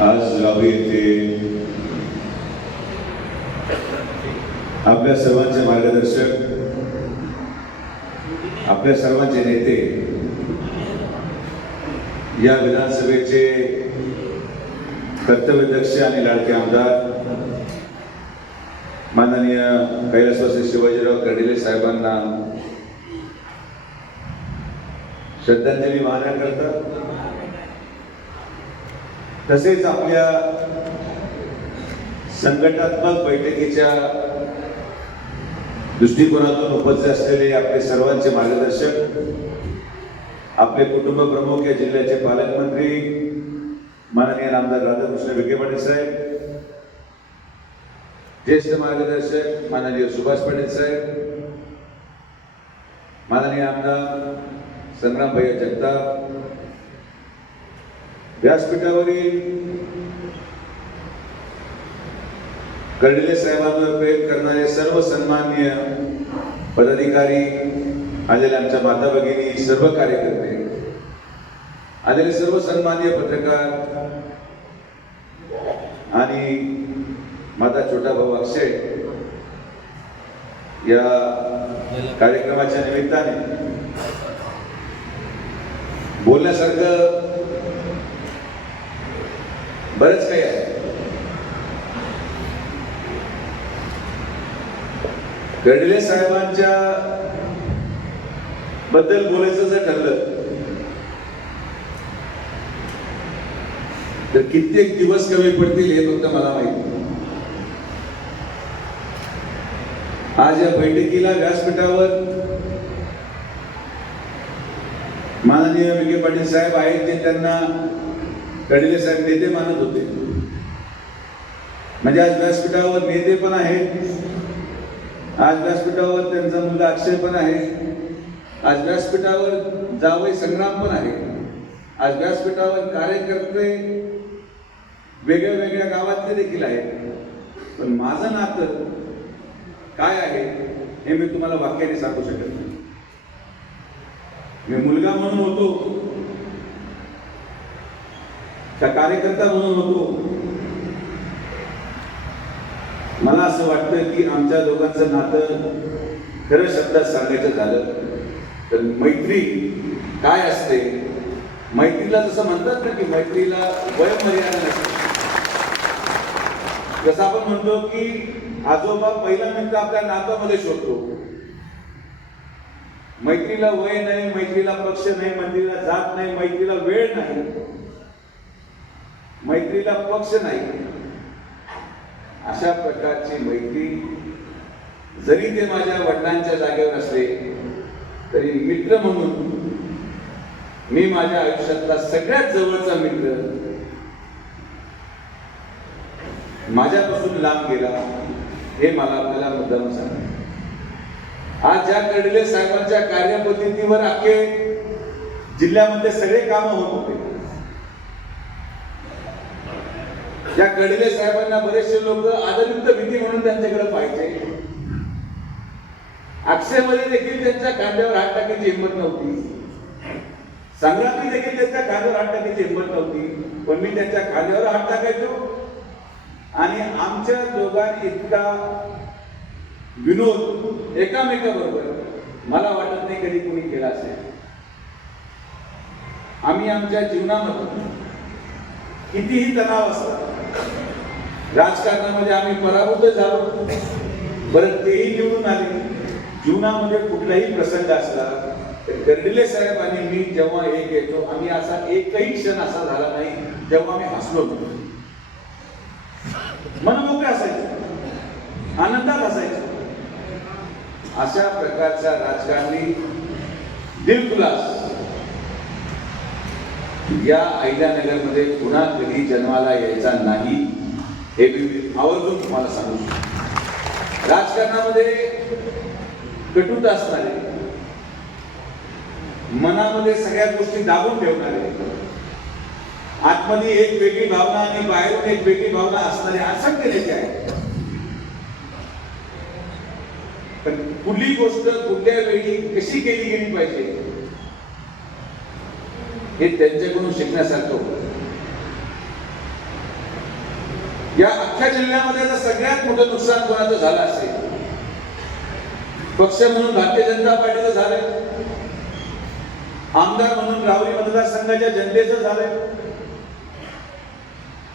आज गावी येथे आपल्या सर्वांचे मार्गदर्शक आपल्या सर्वांचे नेते या विधानसभेचे कर्तव्यदक्ष आणि लाडके आमदार माननीय कैलासवासी शिवाजीराव कर्डिले साहेबांना श्रद्धांजली वाहण्याकरता तसेच आपल्या संघटनात्मक बैठकीच्या दृष्टिकोनातून उपस्थित असलेले आपले सर्वांचे मार्गदर्शक आपले कुटुंब प्रमुख या जिल्ह्याचे पालकमंत्री माननीय आमदार राधाकृष्ण विखे पाटील साहेब ज्येष्ठ मार्गदर्शक माननीय सुभाष पाटील साहेब माननीय आमदार संग्राम भैया जगताप व्यासपीठावरील कर्डिले साहेबांवर प्रेम करणारे सर्व सन्मान्य पदाधिकारी आलेले आमच्या माता भगिनी सर्व कार्यकर्ते आलेले सर्व सन्मान्य पत्रकार आणि माझा छोटा भाऊ अक्षय या कार्यक्रमाच्या निमित्ताने बोलण्यासारखं बरंच काही आहे. गडले साहेबांच्या बद्दल बोलायचं जर ठरलं तर कित्येक दिवस कमी पडतील हे फक्त मला माहिती आज या बैठकीला व्यासपीठावर माननीय विखे पाटील साहेब आहेत जे त्यांना गडिले साहेब नेते मानत होते. म्हणजे आज व्यासपीठावर नेते पण आहेत. आज व्यासपीठावर त्यांचा मुलगा अक्षय पण आहे. आज व्यासपीठावर जावई संग्राम पण आहे. आज व्यासपीठावर कार्यकर्ते वेगळ्या वेगळ्या गावातले देखील आहेत. पण माझं नातं काय आहे हे मी तुम्हाला वाक्याने सांगू शकत नाही. मी मुलगा म्हणून होतो. का कार्यकर्ता म्हणून नको. मला असं वाटतं की आमच्या दोघांचं नातं खरं शब्दात सांगायचं झालं तर मैत्री काय असते? मैत्रीला जसं म्हणतात ना की मैत्रीला वयमर्यादा नसते. जसं आपण म्हणतो की आजोबा पहिला मित्र आपल्या नातामध्ये शोधतो. मैत्रीला वय नाही मैत्रीला पक्ष नाही मैत्रीला जात नाही मैत्रीला वेळ नाही. मैत्रीला पक्ष नाही. अशा प्रकारची मैत्री जरी ते माझ्या वडिलांच्या जागेवर असले तरी मित्र म्हणून मी माझ्या आयुष्यातला सगळ्यात जवळचा मित्र माझ्यापासून लांब गेला हे मला आपल्याला मुद्दाम सांग आज ज्या कडले साहेबांच्या कार्यपद्धतीवर अख्खे जिल्ह्यामध्ये सगळे काम होत होते. या गडले साहेबांना बरेचसे लोक आदरयुक्त विधी म्हणून त्यांच्याकडे पाहिजे अक्षयमध्ये देखील त्यांच्या खांद्यावर हात टाकायची हिंमत नव्हती. संग्रामी देखील त्यांच्या कांद्यावर हात टाकायची हिंमत नव्हती. पण मी त्यांच्या खांद्यावर हात टाकायचो. आणि आमच्या दोघांनी इतका विनोद एकामेकाबरोबर मला वाटत नाही कधी कोणी केला असेल. आम्ही आमच्या जीवनामध्ये कितीही तणाव असतात राजकारणामध्ये आम्ही पराभूत झालो. बरं तेही निवडून आले. जीवनामध्ये कुठलाही प्रसंग असला तर गर्डिले साहेब आणि मी जेव्हा एक येतो आम्ही असा एकही क्षण असा झाला नाही जेव्हा आम्ही हसलो नव्हतो मन मोकळे असायचं. आनंदात असायचं. अशा प्रकारच्या राजकारणी दिलखुलास या अहिल्यानगरमध्ये पुन्हा कधी जन्माला यायचा नाही हे मी आवर्जून तुम्हाला सांगू शकतो. राजकारणामध्ये कटुता असणारे मनामध्ये सगळ्या गोष्टी दाबून ठेवणारे आतमध्ये एक वेगळी भावना आणि बाहेरून एक वेगळी भावना असणारे असंख्य नेते आहेत. पण कुठली गोष्ट कुठल्या वेळी कशी केली गेली पाहिजे हे त्यांच्याकडून शिकण्यासारखं होतं. या अख्ख्या जिल्ह्यामध्ये जर सगळ्यात मोठं नुकसान कोणाचं झालं असेल? पक्ष म्हणून भारतीय जनता पार्टीचं झालंय. आमदार म्हणून राहुरी मतदारसंघाच्या जनतेचं झालंय.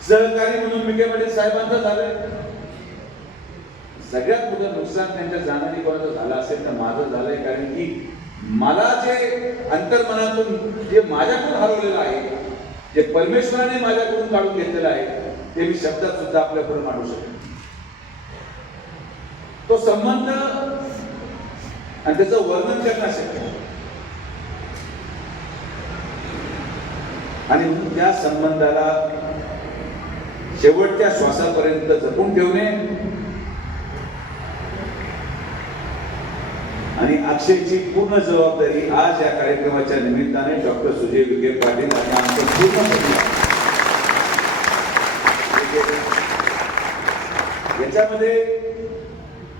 सहकारी म्हणून विखे पाटील साहेबांचं झालंय. सगळ्यात मोठं नुकसान त्यांच्या जाणारी कोणाचं झालं असेल तर माझं झालंय कारण की मला जे अंतर्मनातून जे माझ्याकडून हरवलेलं आहे जे परमेश्वराने माझ्याकडून काढून घेतलेलं आहे ते मी शब्दात सुद्धा आपल्याकडून मांडू शकतो तो संबंध आणि त्याचं वर्णन करणं शक्य आणि त्या संबंधाला शेवटच्या श्वासापर्यंत जपून ठेवणे आणि अक्षयची पूर्ण जबाबदारी आज या कार्यक्रमाच्या निमित्ताने डॉक्टर सुजय विखे पाटील आणि आमचं पूर्ण याच्यामध्ये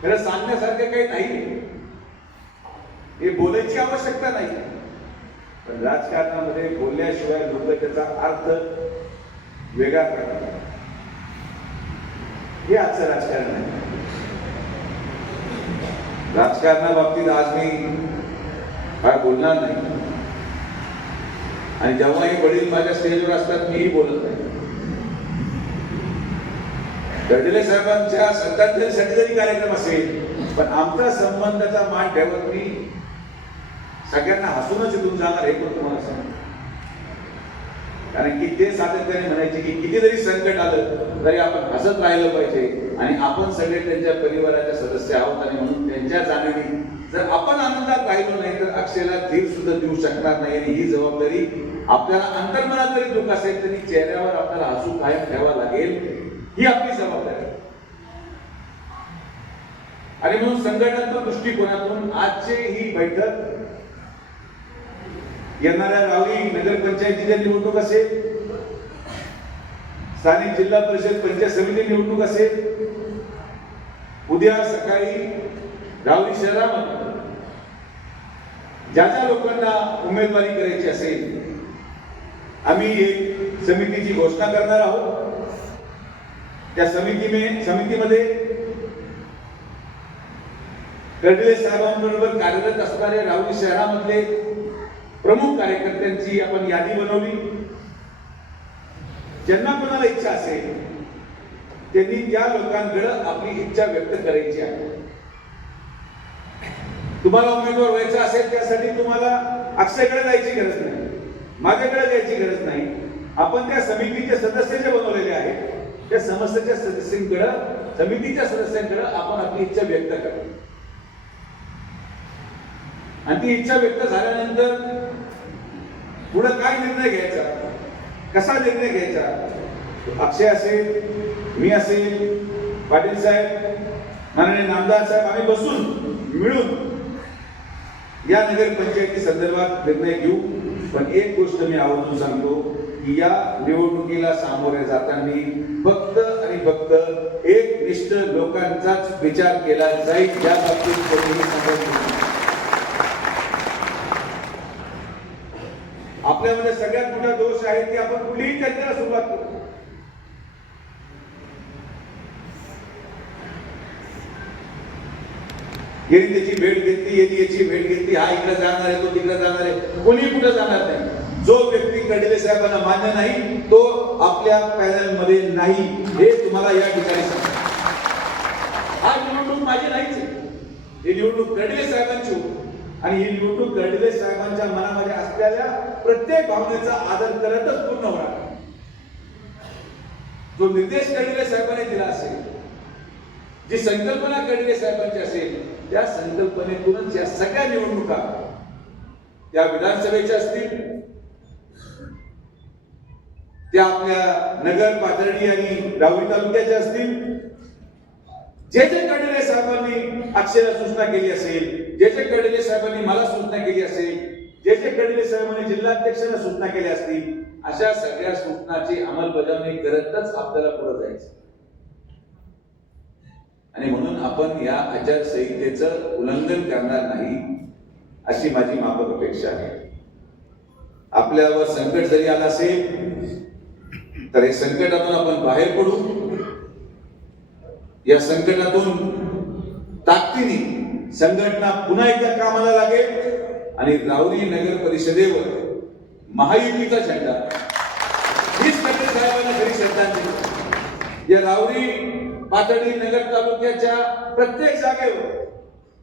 खरं सांगण्यासारखं काही नाही. हे बोलायची आवश्यकता नाही. पण राजकारणामध्ये बोलल्याशिवाय लोक त्याचा अर्थ वेगळा करतात. हे आजचं राजकारण आहे. राजकारणाबाबतीत आज मी काय बोलणार नाही. आणि जेव्हाही वडील माझ्या स्टेजवर असतात मीही बोलत नाही. गडले साहेबांच्या श्रद्धांजलीसाठी जरी कार्यक्रम असेल पण आमचा संबंधाचा मान ठेवत मी सगळ्यांना हसूनच इथून जाणार हे पण तुम्हाला सांग कारण की ते सातत्याने म्हणायचे की किती जरी संकट आलं तरी आपण हसत राहिलं पाहिजे आणि आपण सगळे त्यांच्या परिवाराच्या सदस्य आहोत आणि म्हणून त्यांच्या जाणीवी. जर आपण आनंदात राहिलो नाही तर अक्षयला धीर सुद्धा देऊ शकणार नाही आणि ही जबाबदारी आपल्याला अंतर्मनात जरी दुःख असेल तरी चेहऱ्यावर आपल्याला हसू कायम ठेवा लागेल. ही आपली जबाबदारी. आणि म्हणून संघटनात्मक दृष्टिकोनातून आजची ही बैठक येणाऱ्या गावी नगरपंचायतीच्या निवडणूक असेल स्थानिक जिल्हा परिषद पंचायत समिती निवडणूक असेल उद्या सकाळी रावली शहरामध्ये. ज्या ज्या लोकांना उमेदवारी करायची असेल आम्ही एक समितीची घोषणा करणार आहोत. त्या समितीमे समितीमध्ये कर्डिले साहेबांबरोबर कार्यरत असणारे रावली शहरामधले प्रमुख कार्यकर्त्यांची आपण यादी बनवली. ज्यांना कोणाला इच्छा असेल त्यांनी त्या लोकांकडे आपली इच्छा व्यक्त करायची आहे तुम्हाला उमेदवार व्हायचं असेल त्यासाठी तुम्हाला अक्षयकडे जायची गरज नाही. माझ्याकडे जायची गरज नाही. आपण त्या समितीचे सदस्य जे बनवलेले आहेत. त्या समस्येच्या सदस्यांकडे समितीच्या सदस्यांकडे आपण आपली इच्छा व्यक्त करतो. आणि ती इच्छा व्यक्त झाल्यानंतर पुढे काय निर्णय घ्यायचा? कसा निर्णय घ्यायचा? अक्षय असेल मी असेल पाटील साहेब माननीय नामदार साहेब आम्ही बसून मिळून या नगरपंचायती संदर्भात निर्णय घेऊ. पण एक गोष्ट मी आवर्जून सांगतो की या निवडणुकीला सामोरे जाताना फक्त आणि फक्त एक निष्ठ लोकांचाच विचार केला जाईल या बाबतीत कोणीही आपल्यामध्ये सगळ्यात मोठा दोष आहे की आपण कुठलीही चर्चेला सुरुवात करतो यांनी त्याची भेट घेतली यांनी याची भेट घेतली. हा इकडे जाणार आहे तो तिकडे जाणार आहे. कोणी कुठे जाणार नाही. जो व्यक्ती कडले साहेबांना मान्य नाही तो आपल्या पॅनलमध्ये नाही. हे तुम्हाला या ठिकाणी सांगतो. हा निवडणूक माझी नाहीच आहे. ही निवडणूक कडिले साहेबांची होती. आणि ही निवडणूक कडिले साहेबांच्या मनामध्ये असलेल्या प्रत्येक भावनेचा आदर करतच पूर्ण होणार जो निर्देश कडले साहेबांनी दिला असेल जी संकल्पना कडले साहेबांची असेल त्या संकल्पनेतूनच या सगळ्या निवडणुका त्या विधानसभेच्या असतील त्या आपल्या नगर पाथर्डी आणि राहुरी तालुक्याच्या असतील जे जे कडले साहेबांनी अक्षरा सूचना केली असेल जे जे कडले साहेबांनी मला सूचना केली असेल जे जे कडले साहेबांनी जिल्हाध्यक्षांना सूचना केल्या असतील अशा सगळ्या सूचनाची अंमलबजावणी करतच आपल्याला पुढे जायचं. आणि म्हणून आपण या आचारसंहितेचं उल्लंघन करणार नाही अशी माझी माफक अपेक्षा आहे. आपल्यावर संकट जरी आलं असेल तर हे संकटातून आपण बाहेर पडू. या संकटातून ताकदीने संघटना पुन्हा एकदा कामाला लागेल आणि राऊरी नगर परिषदेवर महायुतीचा झेंडा. हीच ठाकरे साहेबांना खरी श्रद्धांजली. या राऊरी पातळी नगर तालुक्याच्या प्रत्येक जागेवर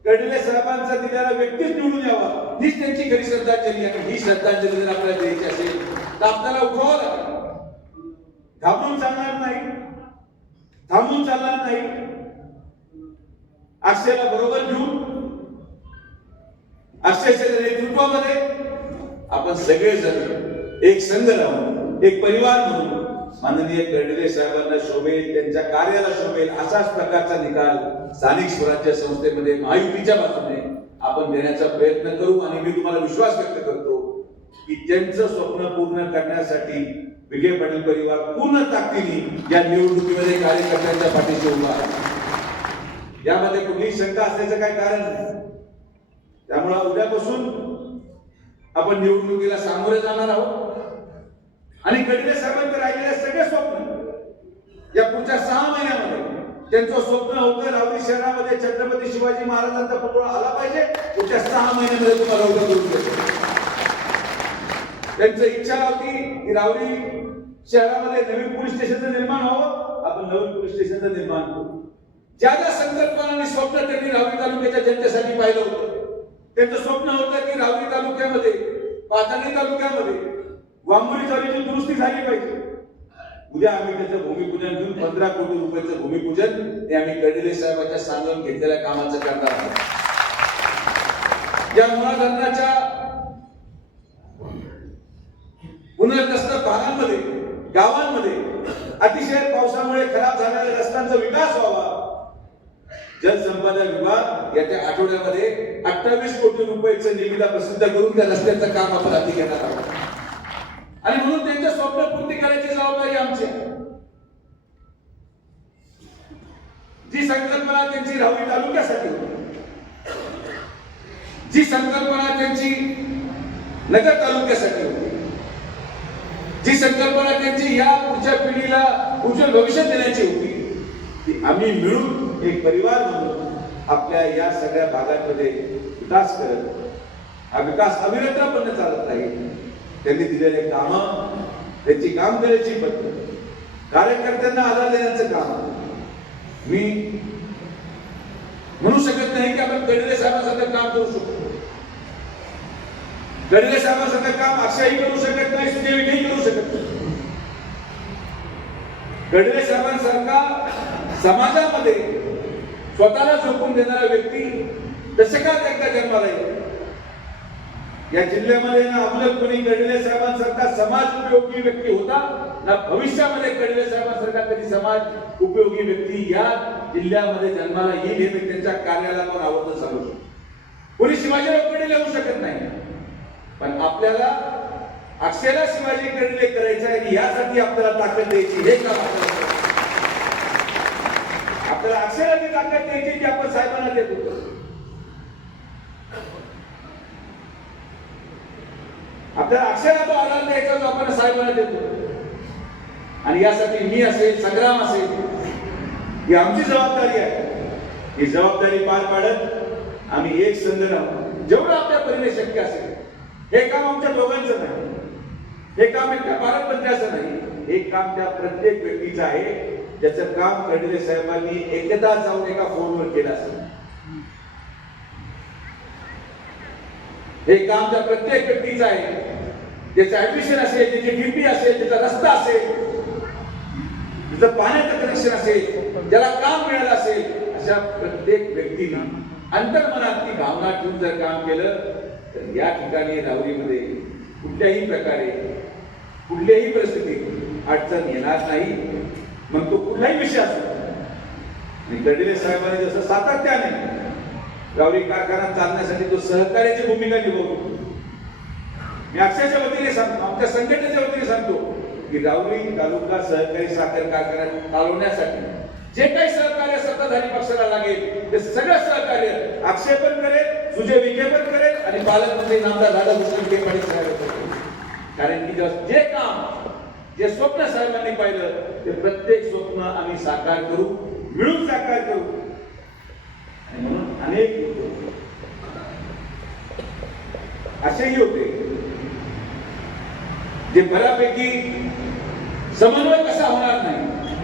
कडले साहेबांचा दिलेला व्यक्तीच निवडून यावा हीच त्यांची खरी श्रद्धांजली आहे. ही श्रद्धांजली जर आपल्याला द्यायची असेल तर आपल्याला उठवावं लागेल. घाबरून चालणार नाही. थांबून चालणार नाही. आशेला बरोबर घेऊन आशेच्या नेतृत्वामध्ये आपण सगळेजण एक संघ राहून एक परिवार म्हणून माननीय कर्डिले साहेबांना शोभेल त्यांच्या कार्याला शोभेल असाच प्रकारचा निकाल स्थानिक स्वराज्य संस्थेमध्ये महायुतीच्या बाजूने आपण देण्याचा प्रयत्न करू आणि मी तुम्हाला विश्वास व्यक्त करतो की त्यांचं स्वप्न पूर्ण करण्यासाठी विखे पाटील परिवार पूर्ण ताकदीने या निवडणुकीमध्ये कार्यकर्त्यांच्या पाठीशी उभा आहे. यामध्ये कुठलीही शंका असण्याचं काही कारण नाही. त्यामुळं उद्यापासून आपण निवडणुकीला सामोरे जाणार आहोत. आणि कडले साहेबांकडे राहिलेले सगळे स्वप्न. या पुढच्या सहा महिन्यामध्ये त्यांचं स्वप्न होतं रावली शहरामध्ये छत्रपती शिवाजी महाराजांचा पुतळा आला पाहिजे. पुढच्या सहा महिन्यामध्ये तुम्हाला उभं करून देतो. त्यांची इच्छा होती की रावली शहरामध्ये नवीन पोलीस स्टेशनचं निर्माण व्हावं. आपण नवीन पोलीस स्टेशनचं निर्माण करू. ज्या ज्या संकल्पना आणि स्वप्न त्यांनी रावली तालुक्याच्या जनतेसाठी पाहिलं होतं. त्यांचं स्वप्न होतं की रावली तालुक्यामध्ये पाथर्डी तालुक्यामध्ये वांबुरी चालीची दुरुस्ती झाली पाहिजे. उद्या आम्ही त्याचं भूमिपूजन घेऊन पंधरा कोटी रुपयाचं भूमिपूजन ते आम्ही कडले साहेबांच्या सांगून घेतलेल्या कामाचं करणार आहोत. या मुळा धरणाच्या पुनर्ग्रस्त भागांमध्ये गावांमध्ये अतिशय पावसामुळे खराब झालेल्या रस्त्यांचा विकास व्हावा. जलसंपदा विभाग येत्या आठवड्यामध्ये अठ्ठावीस कोटी रुपयाचं निविदा प्रसिद्ध करून त्या रस्त्याचं काम आपण हाती घेणार आहोत. आणि म्हणून त्यांच्या स्वप्न पूर्ती करायची जबाबदारी आमची आहे. जी संकल्पना त्यांची राहुरी तालुक्यासाठी होती जी संकल्पना त्यांची नगर तालुक्यासाठी होती जी संकल्पना त्यांची या पुढच्या पिढीला उज्ज्वल भविष्य देण्याची होती ती आम्ही मिळून एक परिवार म्हणून आपल्या या सगळ्या भागांमध्ये विकास करत हा विकास अविरतपणे चालत राहील त्यांनी दिलेले काम त्यांची काम करायची पद्धत. कार्यकर्त्यांना आधार देण्याचं काम. मी म्हणू शकत नाही की आपण कडले साहेबांसारखं काम करू शकतो. कडले साहेबांसारखं काम अक्षयही करू शकत नाही सुजय विखेही करू शकत नाही. गडले साहेबांसारखा समाजामध्ये स्वतःला झोपून देणारा व्यक्ती दशकात एकदा जन्माला येतो. या जिल्ह्यामध्ये ना अमोलपणी कडले साहेबांसारखा समाज उपयोगी व्यक्ती होता? ना भविष्यामध्ये कडले साहेबांसारखा कधी समाज उपयोगी व्यक्ती या जिल्ह्यामध्ये जन्माला येईल हे मी त्यांच्या कार्याला पण आवडत सांगू शकतो. कोणी शिवाजीराव कडले होऊ शकत नाही. पण आपल्याला अक्षयला शिवाजी कडले करायचं आहे आणि यासाठी आपल्याला ताकद द्यायची हे काम आपल्याला करायचं. आपल्याला अक्षयला ती ताकद द्यायची जी आपण साहेबांना देत होतो आपल्याला अक्षराला तो आधार द्यायचा जो आपण साहेबांना देतो आणि यासाठी मी असेल संग्राम असेल. ही आमची जबाबदारी आहे. ही जबाबदारी पार पाडत आम्ही एक संघ राहू जेवढं आपल्या परीने शक्य असेल हे काम आमच्या दोघांचं नाही. हे काम एकट्या पालकमंत्र्याचं नाही. हे काम त्या प्रत्येक व्यक्तीचं आहे. ज्याचं काम कडले साहेबांनी एकदा जाऊन एका फोनवर केलं असेल. हे काम त्या प्रत्येक व्यक्तीचं आहे. त्याचं ऍडमिशन असेल त्याची डीपी असेल त्याचा रस्ता असेल तिथं पाण्याचं कनेक्शन असेल ज्याला काम मिळालं असेल अशा प्रत्येक व्यक्तीनं अंतर्मनात ती भावना ठेवून जर काम केलं तर या ठिकाणी राहुरीमध्ये कुठल्याही प्रकारे कुठल्याही परिस्थितीत अडचण येणार नाही. मग तो कुठलाही विषय असतो आणि साहेबांनी जसं सातत्याने गावरी कारखाना चालण्यासाठी तो सहकार्याची भूमिका निभावतो मी अक्षरच्या वतीने सांगतो आमच्या संघटनेच्या वतीने सांगतो. की राऊरी तालुका सहकारी साखर कारखाना चालवण्यासाठी जे काही सहकार्य सत्ताधारी पक्षाला लागेल ते सगळं सहकार्य अक्षय पण करेल सुजय विखे पण करेल आणि पालकमंत्री नामदार राधाकृष्ण विखे पाटील साहेब कारण की जे काम जे स्वप्न साहेबांनी पाहिलं ते प्रत्येक स्वप्न आम्ही साकार करू मिळून साकार करू. आणि म्हणून अनेक असेही होते. जे बऱ्यापैकी समन्वय कसा होणार नाही?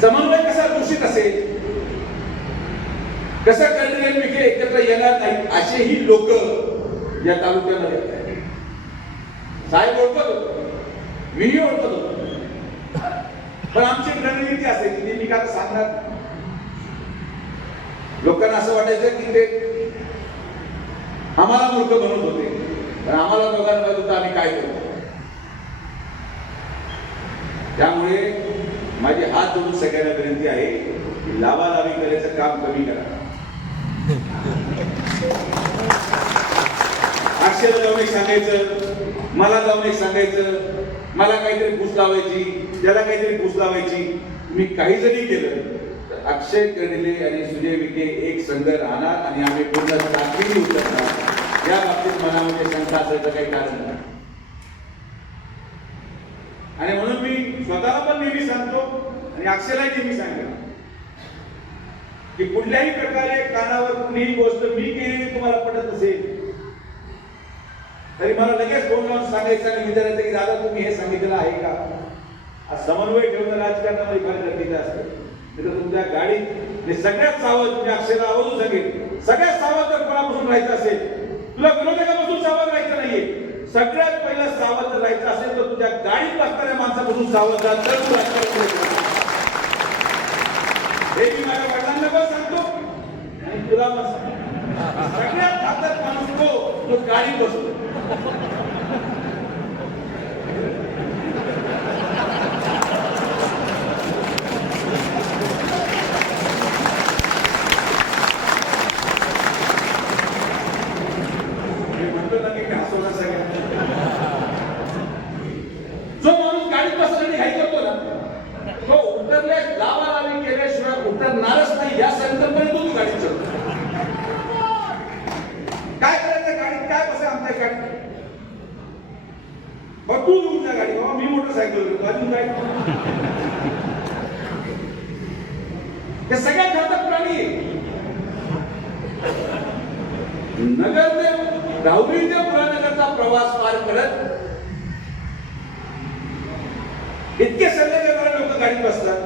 समन्वय कसा दूषित असेल? कसं कर्णियल विखे एकत्र येणार नाही? असेही लोक या तालुक्यामध्ये आहेत. साहेब ओळखत होतो. मीही ओळखत होतो. पण आमची रणनीती असेल ती मी काय सांगणार लोकांना असं वाटायचं की ते आम्हाला मूर्ख बनवत होते. पण आम्हाला दोघांना माहीत आम्ही काय करतो त्यामुळे माझी हात जोडून सगळ्यांना विनंती आहे की लावालावी करायचं काम कमी करा. अक्षर जाऊन एक सांगायचं मला जाऊन एक सांगायचं मला काहीतरी घुस लावायची त्याला काहीतरी घुस लावायची. मी काही जरी केलं तर अक्षय कर्डिले आणि सुजय विखे एक संघ राहणार आणि आम्ही पूर्ण ताकदीने उतरणार. या बाबतीत मनामध्ये शंका असायचं काही कारण नाही. आणि म्हणून मी स्वतःला पण नेहमी सांगतो आणि अक्षयलाही नेहमी सांगतो की कुठल्याही प्रकारे कानावर कुठलीही गोष्ट मी केलेली तुम्हाला पटत असेल तरी मला लगेच फोन लावून सांगायचं आणि विचारायचं की दादा तुम्ही हे सांगितलेलं आहे का? हा समन्वय ठेवणं राजकारणामध्ये फार गरजेचं असतं. तिथं तुमच्या गाडीत सगळ्यात सावध तुम्ही अक्षयला आवाजून सांगेल सगळ्यात सावध जर कोणापासून राहायचं असेल तुला विरोधकापासून सावध राहायचं नाहीये. सगळ्यात पहिलं सावध राहायचं असेल तर तुझ्या गाडीत म्हणून सावधान तर तू हे मी माझ्या वडिलांना पण सांगतो. आणि तुला पण सांगतो. सगळ्यात घातक माणूस तो गाडी बसतो मी म्हणतो ना की मी हसवणार सगळ्यांना. जो माणूस गाडीत बसण्याने घाई करतो ना तो उतरल्या लावालावी केल्याशिवाय उतरणारच नाही या संकल्पनेतून तू गाडीत चढतो काय करायचं गाडीत काय बसा आमच्या गाडीत बघ तू घेऊन जा गाडी बाबा मी मोटरसायकल घेतो अजून काय हे सगळ्यात घातक प्राणी आहे. नगर ते राहुरी ते पुरानगरचा प्रवास पार करत इतके सल्ले देणारे लोक गाडीत बसतात.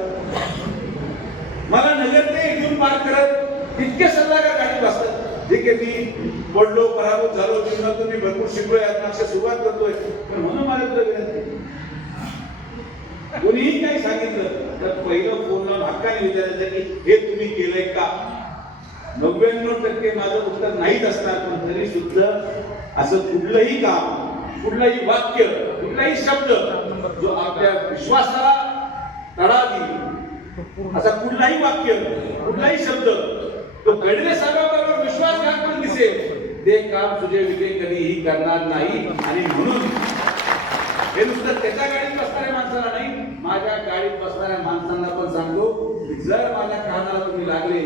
मला नगर ते इथून पार करत इतके सल्लागार गाडीत बसतात. जे की मी पडलो पराभूत झालो जीवनातून मी भरपूर शिकलोय आता सुरुवात करतोय. पण म्हणून मला तुला विनंती कोणीही काही सांगितलं तर पहिलं फोन लावून हक्काने विचारायचं की हे तुम्ही केलंय का? नव्याण्णव टक्के माझं उत्तर नाहीच असणार पण तरी सुद्धा असं कुठलंही काम कुठलंही वाक्य कुठलाही शब्द जो आपल्या विश्वासाला तडा देईल असा कुठलाही वाक्य कुठलाही शब्द तो घडले साहेबाबरोबर विश्वासघात पण दिसेल. ते काम तुझे विखे कधीही करणार नाही. आणि म्हणून हे नुसतं त्याच्या गाडीत बसणाऱ्या माणसाला नाही माझ्या गाडीत बसणाऱ्या माणसांना पण सांगतो जर माझ्या कानाला तुम्ही लागले.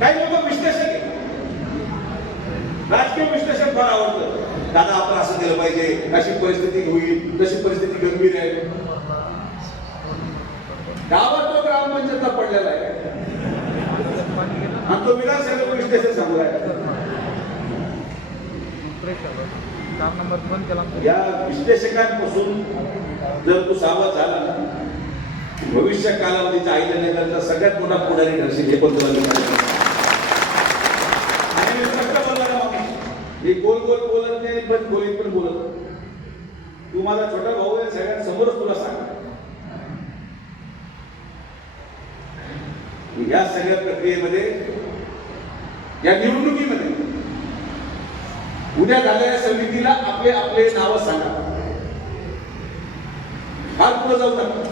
काही लोक विश्लेषण राजकीय विश्लेषण फार आवडतं. दादा आपण असं केलं पाहिजे. अशी परिस्थिती होईल. तशी परिस्थिती गंभीर आहे. गावात तो ग्रामपंचायतला पडलेला आहे. आणि तो विधानसभेचं विश्लेषण सांगू आहे. केला या विश्लेषकांपासून जर तू सावध झाला ना भविष्य कालावधीच्या आईल्या सगळ्यात मोठा पुढारी ठरशील हे पण तुला मी सांगतो. आणि मी स्पष्ट बोलला ना मामा. ते गोल गोल बोलत नाही पण गोलीत पण बोलत तू माझा छोटा भाऊ आहे सगळ्यांसमोरच तुला सांग या सगळ्या प्रक्रियेमध्ये या निवडणुकीमध्ये उद्या झालेल्या समितीला आपले आपले नाव सांगा. फार पुढे जाऊ नका.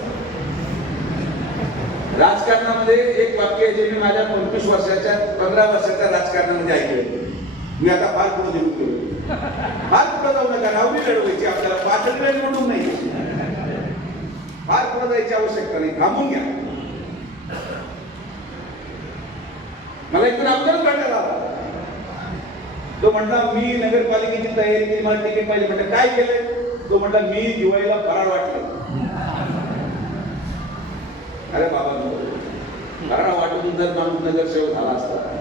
राजकारणामध्ये एक वाक्य जे मी माझ्या पंचवीस वर्षाच्या पंधरा वर्षाच्या राजकारणामध्ये ऐकले मी आता फार पुढे देऊ केलो फार पुढे जाऊ नका नावडी लढवायची आपल्याला पातळी म्हणून नाही फार पुढे जायची आवश्यकता नाही थांबून घ्या. मला इथून अपघात काढायला तो म्हटला मी नगरपालिकेची तयारी केली मला तिकीट पाहिजे म्हटलं काय केलंय तो म्हटला मी दिवाळीला फराळ वाटलं. अरे बाबा फराळ वाटून जर माणूस नगरसेवक झाला असता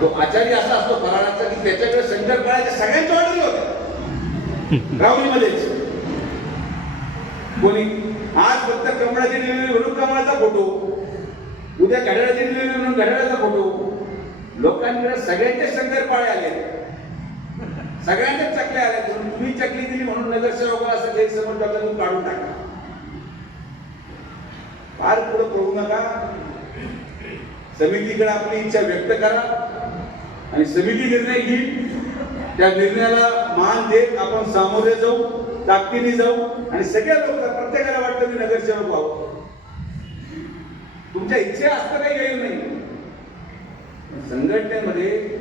तो आचार्य असा असतो फराळाचा की त्याच्याकडे शंकरपाळ्याच्या सगळ्यांच्या ऑर्डर होत्या. रावणीमध्येच कोणी? आज फक्त कमळाची डिलिव्हरी म्हणून कमळाचा फोटो. उद्या घड्याळाची डिलिव्हरी म्हणून घड्याळाचा फोटो. लोकांकडे सगळ्यांचे शंकरपाळे आले. सगळ्यांच्याच चकल्या आल्या म्हणून तुम्ही चकली दिली म्हणून नगरसेवकाला असं गैरसमज टाकला तुम्ही काढून टाका. फार पुढे करू नका. समितीकडे आपली इच्छा व्यक्त करा. आणि समिती निर्णय घेईल. त्या निर्णयाला मान देत आपण सामोरे जाऊ ताकदीने जाऊ आणि सगळ्या लोक प्रत्येकाला वाटतं मी नगरसेवक व्हावं. तुमच्या इच्छा असतं काही गैर नाही. संघटनेमध्ये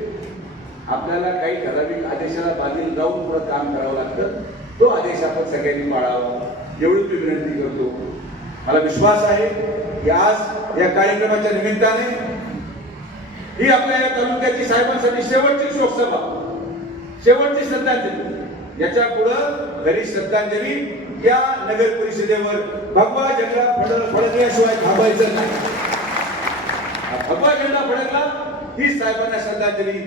आपल्याला काही ठराविक आदेशाला बाजूला जाऊन पुढे काम करावं लागतं. तो आदेश आपण सगळ्यांनी पाळावा. एवढी मी विनंती करतो. मला विश्वास आहे की आज या कार्यक्रमाच्या निमित्ताने ही आपल्या या तालुक्याची साहेबांसाठी शेवटची शोकसभा शेवटची श्रद्धांजली. याच्या पुढं घरी श्रद्धांजली या नगर परिषदेवर भगवा झेंडा फड फडकल्याशिवाय थांबायचं नाही. भगवा झेंडा फडकला ही साहेबांना श्रद्धांजली.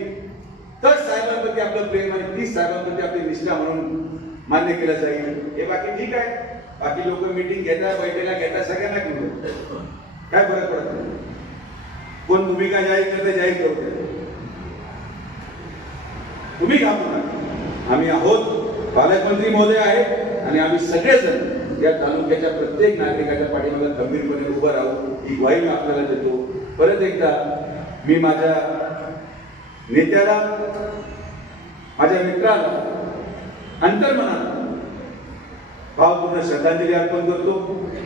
तर साहेबांप्रती आपलं प्रेम आणि ती साहेबांप्रती आपली निष्ठा म्हणून मान्य केलं जाईल. हे बाकी ठीक आहे. बाकी लोक मीटिंग घेतात बैठका घेतात सगळ्यांना घेऊन काय फरक पडत नाही. कोण भूमिका जाहीर करते जाहीर करते. तुम्ही घाबरू नका आम्ही आहोत पालकमंत्री महोदय आहेत आणि आम्ही सगळेजण या तालुक्याच्या प्रत्येक नागरिकाच्या पाठीमागे गंभीरपणे उभं राहू ही ग्वाही मी आपल्याला देतो. परत एकदा मी माझ्या नेत्याला माझ्या मित्राला अंतर्मनात भावपूर्ण श्रद्धांजली अर्पण करतो.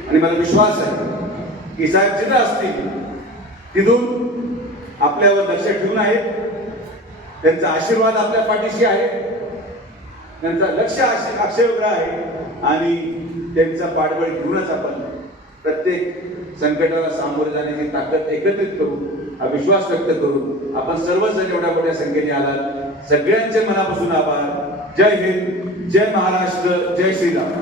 आणि मला विश्वास आहे की साहेब जिथं असतील तिथून आपल्यावर लक्ष ठेवून आहेत. त्यांचा आशीर्वाद आपल्या पाठीशी आहे. त्यांचा लक्ष अक्षय आहे. आणि त्यांचा पाठबळ घेऊनच आपण प्रत्येक संकटाला सामोरे जाण्याची ताकद एकत्रित करू हा विश्वास व्यक्त करू आपण सर्वजण एवढ्या मोठ्या संख्येने आलात. सगळ्यांचे मनापासून आभार. जय हिंद जय महाराष्ट्र जय श्रीराम.